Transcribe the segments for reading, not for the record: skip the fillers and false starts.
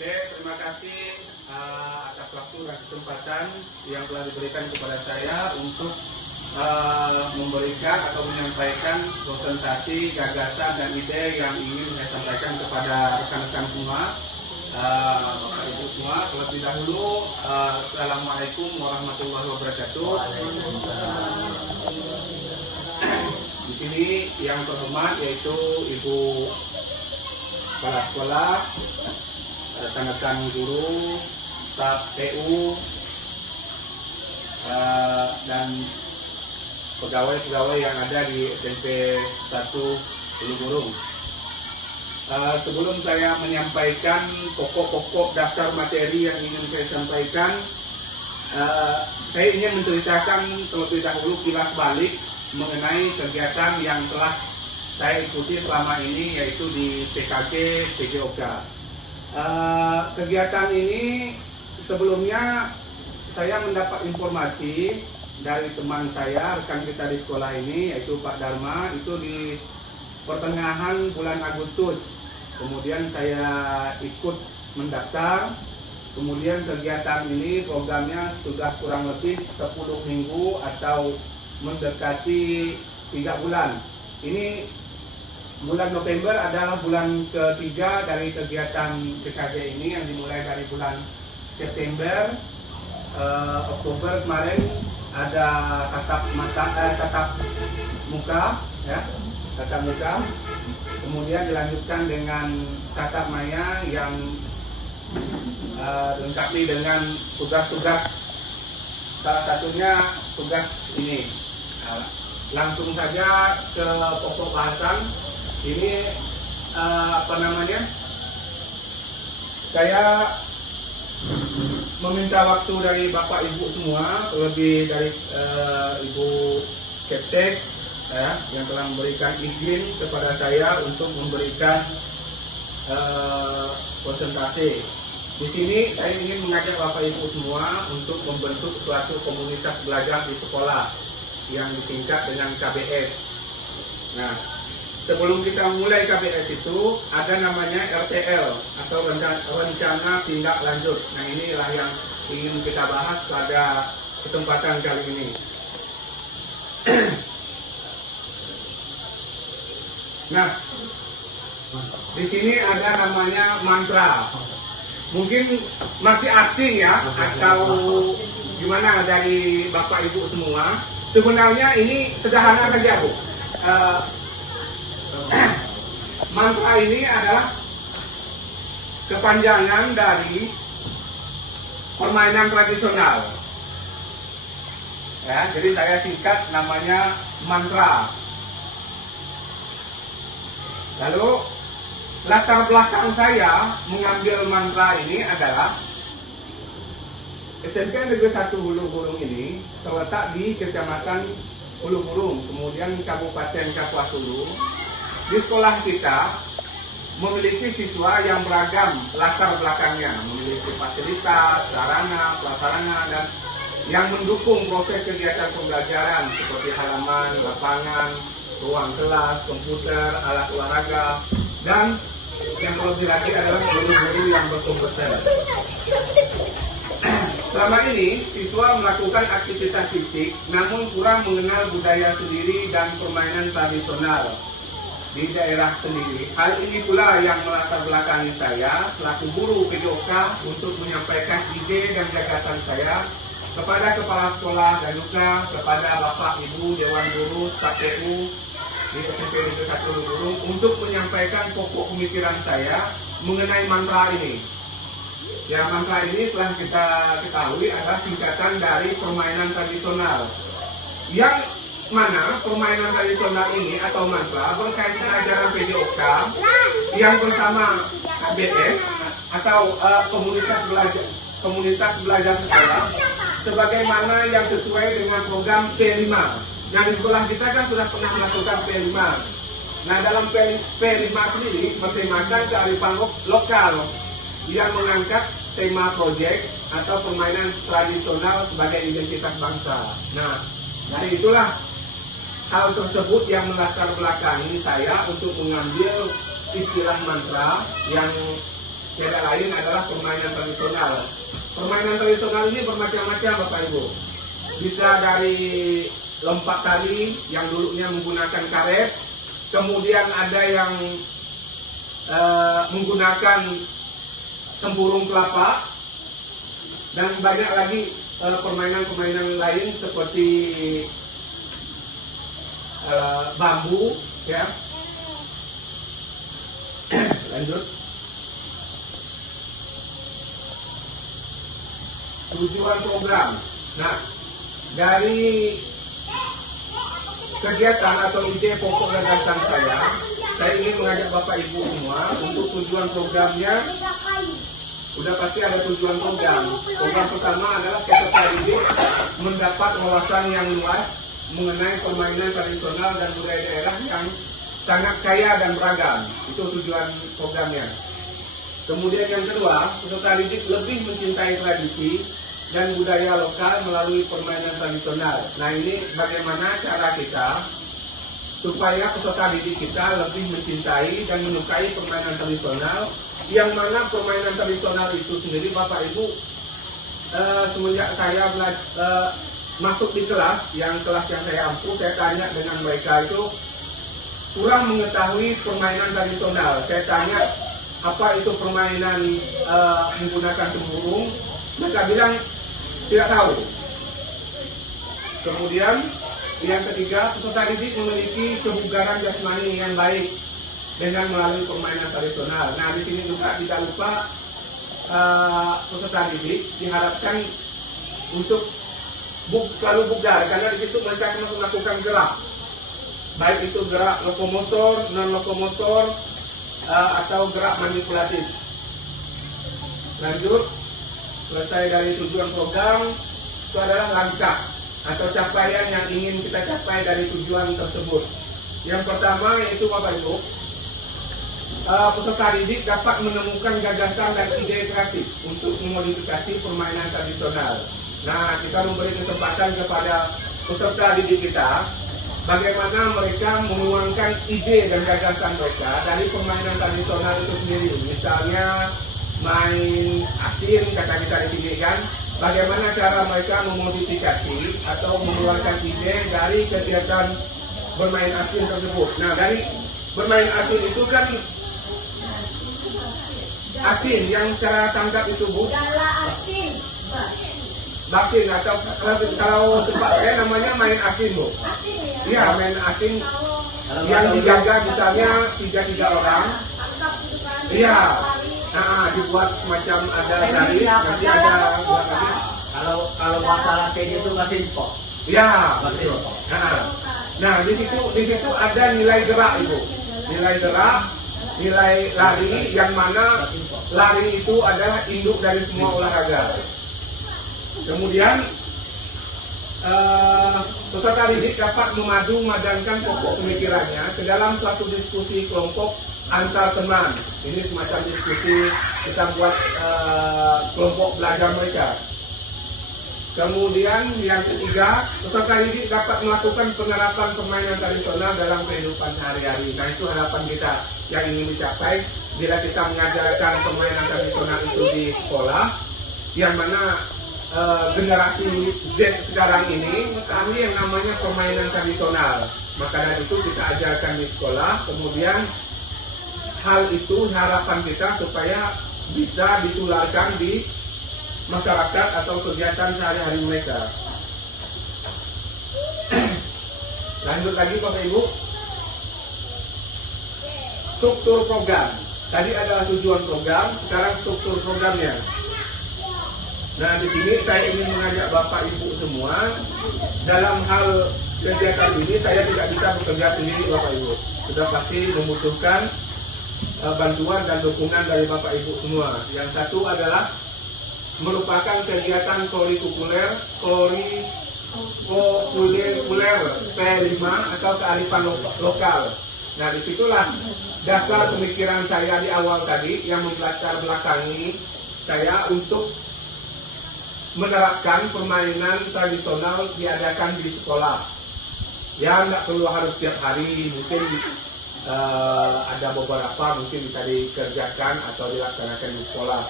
Oke, terima kasih atas waktu dan kesempatan yang telah diberikan kepada saya untuk memberikan atau menyampaikan presentasi gagasan dan ide yang ingin saya sampaikan kepada rekan-rekan semua, Bapak Ibu semua. Terlebih dahulu, Assalamualaikum warahmatullahi wabarakatuh. Di sini yang terhormat yaitu Ibu Kepala Sekolah, rekan-rekan guru, staf TU, dan pegawai-pegawai yang ada di SMP 1 Ulu Burung. Sebelum saya menyampaikan pokok-pokok dasar materi yang ingin saya sampaikan, saya ingin menceritakan terlebih dahulu kilas balik mengenai kegiatan yang telah saya ikuti selama ini, yaitu di PKK PJOK. Kegiatan ini sebelumnya saya mendapat informasi dari teman saya, rekan kita di sekolah ini, yaitu Pak Dharma, itu di pertengahan bulan Agustus. Kemudian saya ikut mendaftar. Kemudian kegiatan ini programnya sudah kurang lebih 10 minggu atau mendekati 3 bulan. Ini bulan November adalah bulan ketiga dari kegiatan PKK ini yang dimulai dari bulan September. Oktober kemarin ada tatap muka, ya, tatap muka. Kemudian dilanjutkan dengan tatap maya yang dilengkapi dengan tugas-tugas, salah satunya tugas ini. Langsung saja ke pokok bahasan. Ini saya meminta waktu dari Bapak Ibu semua, lebih dari Ibu Keptek, ya, yang telah memberikan izin kepada saya untuk memberikan presentasi. Di sini saya ingin mengajak Bapak Ibu semua untuk membentuk suatu komunitas belajar di sekolah yang disingkat dengan KBS. Nah, sebelum kita mulai KBS itu ada namanya RTL atau rencana tindak lanjut. Nah, inilah yang ingin kita bahas pada kesempatan kali ini. Nah, di sini ada namanya mantra. Mungkin masih asing ya, atau gimana dari Bapak Ibu semua. Sebenarnya ini sederhana saja, Bu. Mantra ini adalah kepanjangan dari permainan tradisional. Ya, jadi saya singkat namanya mantra. Lalu latar belakang saya mengambil mantra ini adalah SMP Negeri 1 Ulu Burung ini terletak di Kecamatan Ulu Burung, kemudian Kabupaten Kapuas Hulu. Di sekolah kita memiliki siswa yang beragam latar belakangnya, memiliki fasilitas, sarana, prasarana, dan yang mendukung proses kegiatan pembelajaran seperti halaman, lapangan, ruang kelas, komputer, alat olahraga, dan yang terlebih lagi adalah guru-guru yang berkompeten. Selama ini, siswa melakukan aktivitas fisik, namun kurang mengenal budaya sendiri dan permainan tradisional di daerah sendiri. Hal ini pula yang melatar belakangi saya selaku guru PJOK untuk menyampaikan ide dan gagasan saya kepada kepala sekolah dan juga kepada Bapak Ibu Dewan Guru staf TU di SMP Negeri 1 Ulu Burung untuk menyampaikan pokok pemikiran saya mengenai mantra ini. Ya, mantra ini telah kita ketahui adalah singkatan dari permainan tradisional, yang mana permainan tradisional ini atau mantra berkaitan ajaran PJOK yang bersama KBS atau komunitas belajar sekolah, sebagaimana yang sesuai dengan program P5. Nah, di sekolah kita kan sudah pernah melakukan P5. Nah, dalam P5 sendiri bertemakan kearifan lokal yang mengangkat tema proyek atau permainan tradisional sebagai identitas bangsa. Nah, dari itulah hal tersebut yang melatar belakangi saya untuk mengambil istilah mantra yang tiada lain adalah permainan tradisional. Permainan tradisional ini bermacam-macam Bapak Ibu. Bisa dari lompat tali yang dulunya menggunakan karet, kemudian ada yang menggunakan tempurung kelapa, dan banyak lagi permainan-permainan lain seperti bambu, ya. Lanjut. Tujuan program. Nah, dari kegiatan atau ide pokok gagasan saya ingin mengajak Bapak Ibu semua untuk tujuan programnya. Udah pasti ada tujuan program. Program pertama adalah peserta didik mendapat wawasan yang luas mengenai permainan tradisional dan budaya daerah yang sangat kaya dan beragam. Itu tujuan programnya. Kemudian yang kedua, peserta didik lebih mencintai tradisi dan budaya lokal melalui permainan tradisional. Nah, ini bagaimana cara kita supaya peserta didik kita lebih mencintai dan menyukai permainan tradisional, yang mana permainan tradisional itu sendiri Bapak Ibu, semenjak saya masuk di kelas yang saya ampuh, saya tanya dengan mereka itu kurang mengetahui permainan tradisional. Saya tanya apa itu permainan menggunakan tempurung, mereka bilang tidak tahu. Kemudian yang ketiga, peserta didik memiliki kebugaran jasmani yang baik dengan melalui permainan tradisional. Nah, di sini juga tidak lupa peserta didik diharapkan untuk selalu bugar, karena di situ mereka akan melakukan gerak, baik itu gerak lokomotor, non lokomotor, atau gerak manipulatif. Lanjut. Selesai dari tujuan program, itu adalah langkah atau capaian yang ingin kita capai dari tujuan tersebut. Yang pertama yaitu Bapak Ibu, peserta didik dapat menemukan gagasan dan ide kreatif untuk memodifikasi permainan tradisional. Nah, kita memberi kesempatan kepada peserta didik kita bagaimana mereka menuangkan ide dan gagasan mereka dari permainan tradisional itu sendiri. Misalnya main asin, kata kita di sini kan, bagaimana cara mereka memodifikasi atau mengeluarkan ide dari kegiatan bermain asin tersebut. Nah, dari bermain asin itu kan asin yang cara tangkap itu Bu, basin, atau kalau tempat saya namanya main asin Bu. Iya, main asin yang dijaga misalnya 3 orang. Iya. Nah, dibuat semacam ada garis, nanti ada dua garis. Kalau masalah kayak gitu masih kok. Ya, betul. Nah, di situ ada nilai gerak Ibu. Nilai gerak, nilai lari, yang mana lari itu adalah induk dari semua olahraga. Kemudian peserta didik dapat memadankan pokok pemikirannya ke dalam suatu diskusi kelompok antar teman. Ini semacam diskusi kita buat kelompok belajar mereka. Kemudian yang ketiga, peserta didik dapat melakukan penerapan permainan tradisional dalam kehidupan sehari-hari. Nah, itu harapan kita yang ingin dicapai bila kita mengajarkan permainan tradisional itu di sekolah, yang mana generasi Z sekarang ini mengetahui yang namanya permainan tradisional. Maka dari itu kita ajarkan di sekolah, kemudian hal itu harapan kita supaya bisa ditularkan di masyarakat atau kegiatan sehari-hari mereka. Lanjut lagi Bapak Ibu, struktur program. Tadi adalah tujuan program, sekarang struktur programnya. Nah, di sini saya ingin mengajak Bapak Ibu semua, dalam hal kegiatan ini saya tidak bisa bekerja sendiri Bapak Ibu. Sudah pasti membutuhkan bantuan dan dukungan dari Bapak Ibu semua. Yang satu adalah merupakan kegiatan kurikuler P5 atau kearifan lokal. Nah, disitulah dasar pemikiran saya di awal tadi yang membelajar belakangi saya untuk menerapkan permainan tradisional diadakan di sekolah. Ya, nggak perlu harus setiap hari, mungkin ada beberapa mungkin bisa dikerjakan atau dilaksanakan di sekolah.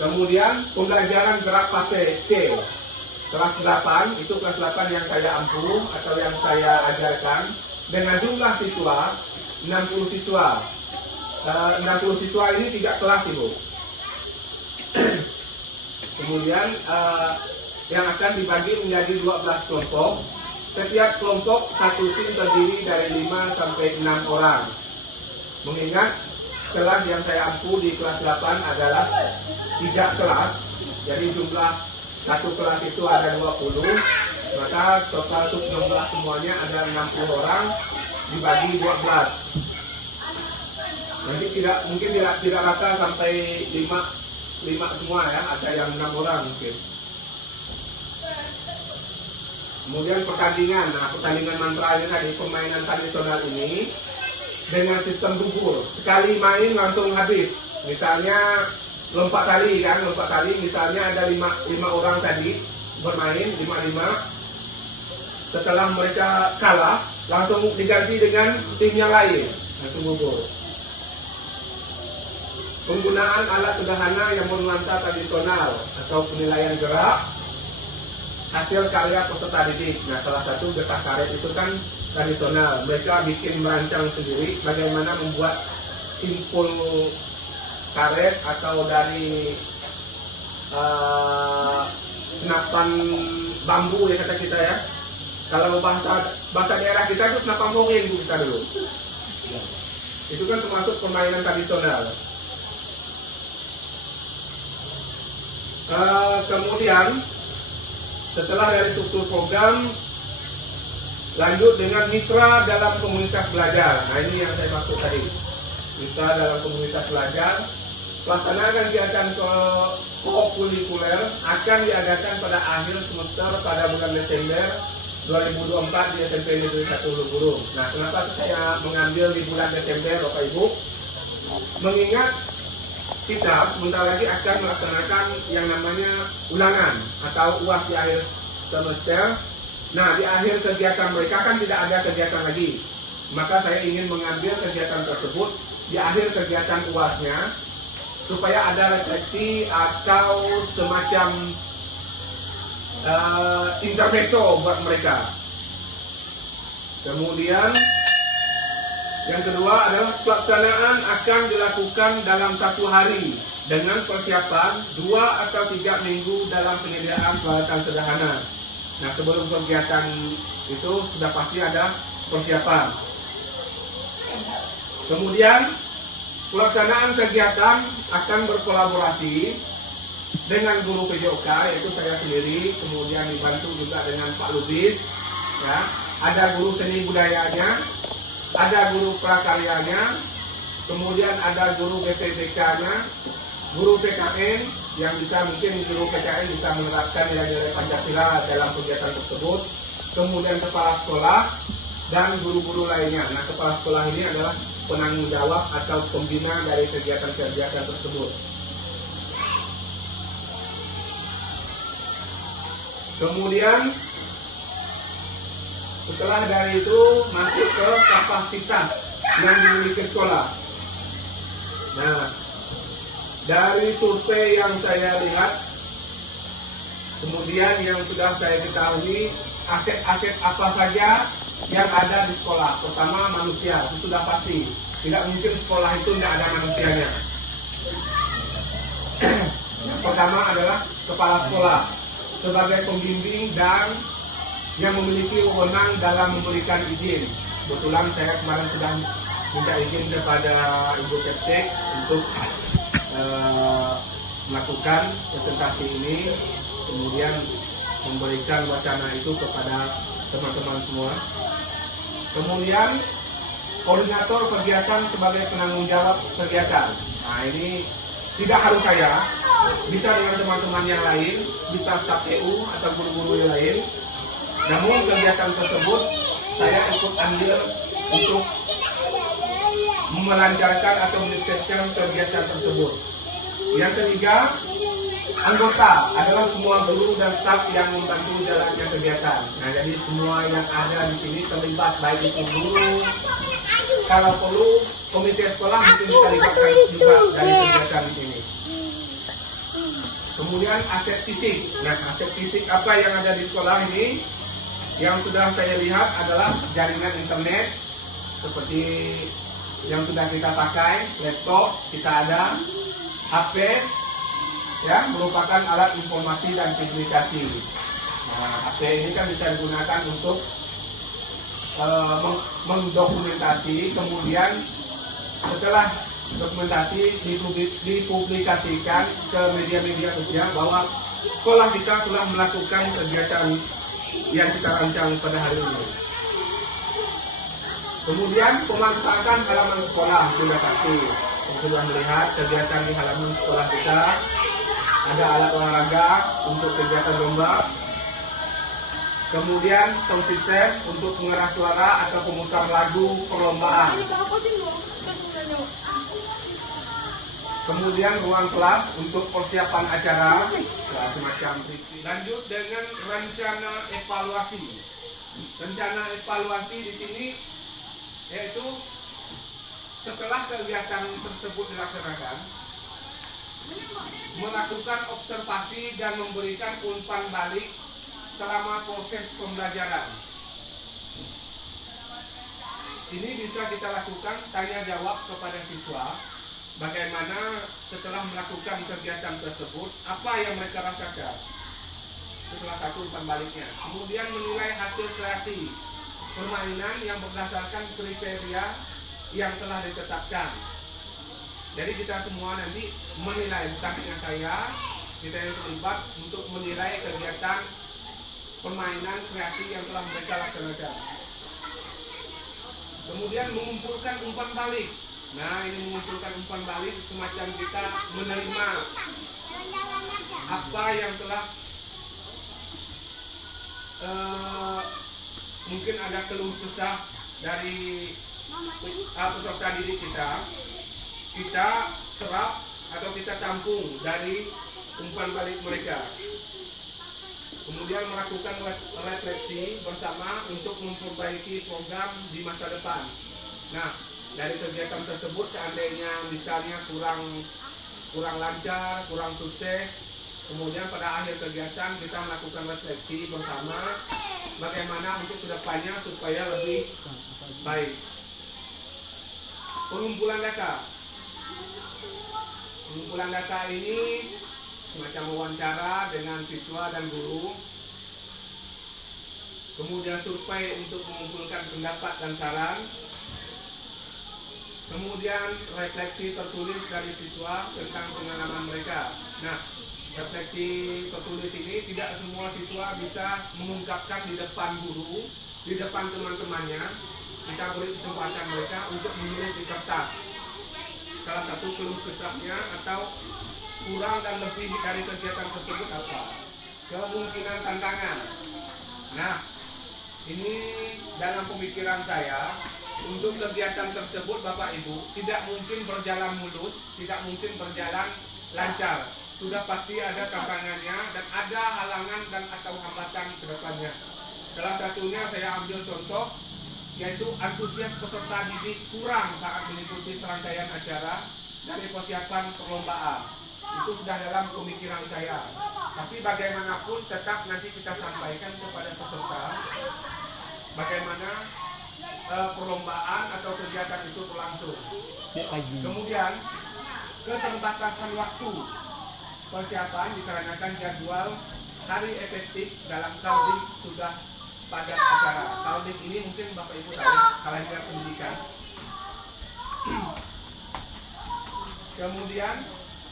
Kemudian pembelajaran gerak fase C kelas 8, itu kelas 8 yang saya ampuh atau yang saya ajarkan dengan jumlah siswa 60 siswa. 60 siswa ini 3 kelas, Ibu. Kemudian yang akan dibagi menjadi 12 kelompok. Setiap kelompok satu tim terdiri dari 5 sampai 6 orang. Mengingat kelas yang saya ampuh di kelas 8 adalah 3 kelas, jadi jumlah satu kelas itu ada 20, maka total sub 16 semuanya ada 60 orang dibagi 12. Nanti mungkin tidak rata sampai 5 semua ya, ada yang 6 orang mungkin. Kemudian pertandingan, pertandingan mantra ini tadi, permainan tradisional ini dengan sistem gugur, sekali main langsung habis. Misalnya lompat tali kan, misalnya ada 5 orang tadi bermain 5-5. Setelah mereka kalah langsung diganti dengan tim yang lain, langsung gugur. Penggunaan alat sederhana yang bernuansa tradisional atau penilaian gerak hasil karya peserta didik. Nah, salah satu getah karet itu kan tradisional. Mereka bikin merancang sendiri bagaimana membuat simpul karet atau dari senapan bambu ya kata kita ya. Kalau bahasa daerah kita itu senapan morin kita dulu. Itu kan termasuk permainan tradisional. Kemudian setelah dari struktur program, lanjut dengan mitra dalam komunitas belajar. Nah, ini yang saya maksud tadi. Mitra dalam komunitas belajar. Pelaksanaan kegiatan kokurikuler akan diadakan pada akhir semester pada bulan Desember 2024 di SMP Negeri 1 Luburung. Nah, kenapa saya mengambil di bulan Desember, Bapak Ibu? Mengingat kita sebentar lagi akan melaksanakan yang namanya ulangan atau UAS di akhir semester. Nah, di akhir kegiatan mereka kan tidak ada kegiatan lagi. Maka saya ingin mengambil kegiatan tersebut di akhir kegiatan UASnya supaya ada refleksi atau semacam intermezzo buat mereka. Kemudian yang kedua adalah pelaksanaan akan dilakukan dalam 1 hari dengan persiapan 2 atau 3 minggu dalam penyediaan peralatan sederhana. Nah, sebelum kegiatan itu sudah pasti ada persiapan. Kemudian pelaksanaan kegiatan akan berkolaborasi dengan guru PJOK, yaitu saya sendiri, kemudian dibantu juga dengan Pak Lubis, ya. Ada guru seni budayanya, ada guru prakaryanya, kemudian ada guru BPBK-nya, guru PKN yang bisa mungkin guru PKN bisa menerapkan nilai-nilai Pancasila dalam kegiatan tersebut, kemudian kepala sekolah dan guru-guru lainnya. Nah, kepala sekolah ini adalah penanggung jawab atau pembina dari kegiatan-kegiatan tersebut. Kemudian setelah dari itu masuk ke kapasitas yang dimiliki sekolah. Nah, dari survei yang saya lihat, kemudian yang sudah saya ketahui, aset-aset apa saja yang ada di sekolah. Pertama, manusia, itu sudah pasti. Tidak mungkin sekolah itu tidak ada manusianya. Yang pertama adalah kepala sekolah sebagai pembimbing dan yang memiliki wewenang dalam memberikan izin. Kebetulan saya kemarin sudah minta izin kepada Ibu Keptek untuk melakukan presentasi ini, kemudian memberikan wacana itu kepada teman-teman semua. Kemudian koordinator kegiatan sebagai penanggung jawab kegiatan. Nah, ini tidak harus saya, bisa dengan teman-teman yang lain, bisa staf TU atau guru-guru yang lain. Namun kegiatan tersebut saya ikut andil untuk melancarkan atau menyukseskan kegiatan tersebut. Yang ketiga, Anggota adalah semua guru dan staf yang membantu jalannya kegiatan. Nah, jadi semua yang ada di sini terlibat, baik itu guru, kalau perlu komite sekolah mungkin bisa libatkan juga dari kegiatan ini. Kemudian aset fisik. Nah, aset fisik apa yang ada di sekolah ini? Yang sudah saya lihat adalah jaringan internet seperti yang sudah kita pakai, laptop kita ada, HP, ya, merupakan alat informasi dan komunikasi. Nah, HP ini kan bisa digunakan untuk mendokumentasi, kemudian setelah dokumentasi dipublikasikan ke media-media sosial bahwa sekolah kita telah melakukan kegiatan yang kita rancang pada hari ini. Kemudian pemanfaatan halaman sekolah sudah pasti. Sudah melihat kegiatan di halaman sekolah kita, ada alat olahraga untuk kegiatan lomba. Kemudian sound system untuk mengeras suara atau pemutar lagu perlombaan. Kemudian ruang kelas untuk persiapan acara, semacam itu. Lanjut dengan rencana evaluasi. Rencana evaluasi di sini yaitu setelah kegiatan tersebut dilaksanakan, melakukan observasi dan memberikan umpan balik selama proses pembelajaran. Ini bisa kita lakukan tanya jawab kepada siswa, bagaimana setelah melakukan kegiatan tersebut, apa yang mereka rasakan. Itu salah satu umpan baliknya. Kemudian menilai hasil kreasi permainan yang berdasarkan kriteria yang telah ditetapkan. Jadi kita semua nanti menilai, bukan hanya saya, kita yang terlibat untuk menilai kegiatan permainan kreasi yang telah mereka laksanakan. Kemudian mengumpulkan umpan balik. Nah, ini mengumpulkan umpan balik semacam kita menerima apa yang telah mungkin ada keluh kesah dari peserta didik kita serap atau kita tampung dari umpan balik mereka. Kemudian melakukan refleksi bersama untuk memperbaiki program di masa depan. Nah, dari kegiatan tersebut seandainya misalnya kurang lancar, kurang sukses, kemudian pada akhir kegiatan kita melakukan refleksi bersama bagaimana untuk kedepannya supaya lebih baik. Pengumpulan data. Pengumpulan data ini semacam wawancara dengan siswa dan guru. Kemudian survei untuk mengumpulkan pendapat dan saran. Kemudian refleksi tertulis dari siswa tentang pengalaman mereka. Nah, refleksi tertulis ini tidak semua siswa bisa mengungkapkan di depan guru, di depan teman-temannya. Kita beri kesempatan mereka untuk menulis di kertas. Salah satu keluh kesahnya atau kurang dan lebih dari kegiatan tersebut apa? Kemungkinan tantangan. Nah, ini dalam pemikiran saya, untuk kegiatan tersebut Bapak Ibu tidak mungkin berjalan mulus, tidak mungkin berjalan lancar. Sudah pasti ada tantangannya dan ada halangan dan atau hambatan ke depannya. Salah satunya saya ambil contoh, yaitu antusias peserta didik kurang saat mengikuti serangkaian acara dari persiapan perlombaan. Itu sudah dalam pemikiran saya. Tapi bagaimanapun tetap nanti kita sampaikan kepada peserta bagaimana perlombaan atau kegiatan itu berlangsung. Kemudian keterbatasan waktu persiapan dikarenakan jadwal hari efektif dalam kaldik sudah pada acara. Kaldik ini mungkin Bapak Ibu tahu, kalender pendidikan. Kemudian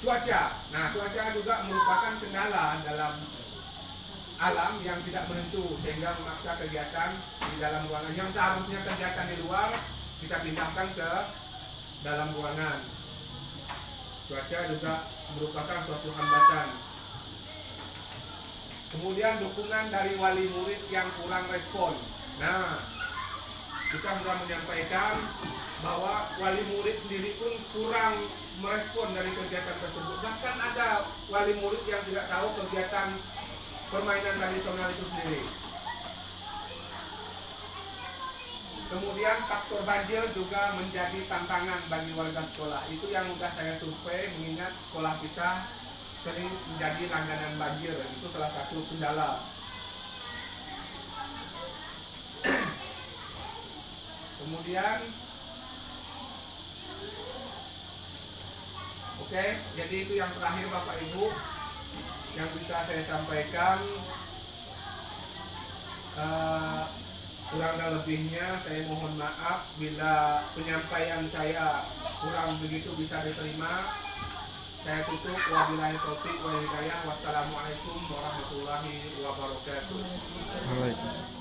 cuaca. Nah, cuaca juga merupakan kendala dalam alam yang tidak menentu sehingga memaksa kegiatan di dalam ruangan yang seharusnya kegiatan di luar kita pindahkan ke dalam ruangan. Cuaca juga merupakan suatu hambatan. Kemudian dukungan dari wali murid yang kurang respon. Nah, kita sudah menyampaikan bahwa wali murid sendiri pun kurang merespon dari kegiatan tersebut. Bahkan ada wali murid yang tidak tahu kegiatan permainan tradisional itu sendiri. Kemudian faktor banjir juga menjadi tantangan bagi warga sekolah. Itu yang sudah saya survei, mengingat sekolah kita sering menjadi langganan banjir. Itu salah satu kendala. Kemudian, oke, jadi itu yang terakhir Bapak Ibu yang bisa saya sampaikan. Kurang dan lebihnya saya mohon maaf bila penyampaian saya kurang begitu bisa diterima. Saya tutup. Wabillahi taufiq wal hidayah. Wassalamualaikum warahmatullahi wabarakatuh. Waalaikumsalam.